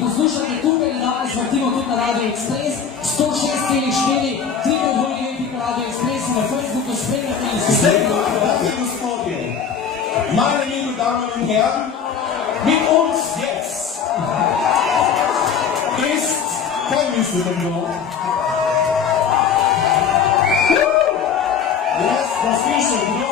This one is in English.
Poslušate tukaj na danes, vrtimo tudi na Radio Express, 106,4, www.radio Express in na Facebooku spremljate in se Zdaj, gospodje, meine liebe Damen und Herren, mit uns jetzt ist, kaj mislite kdo? Jaz poslušam, kdo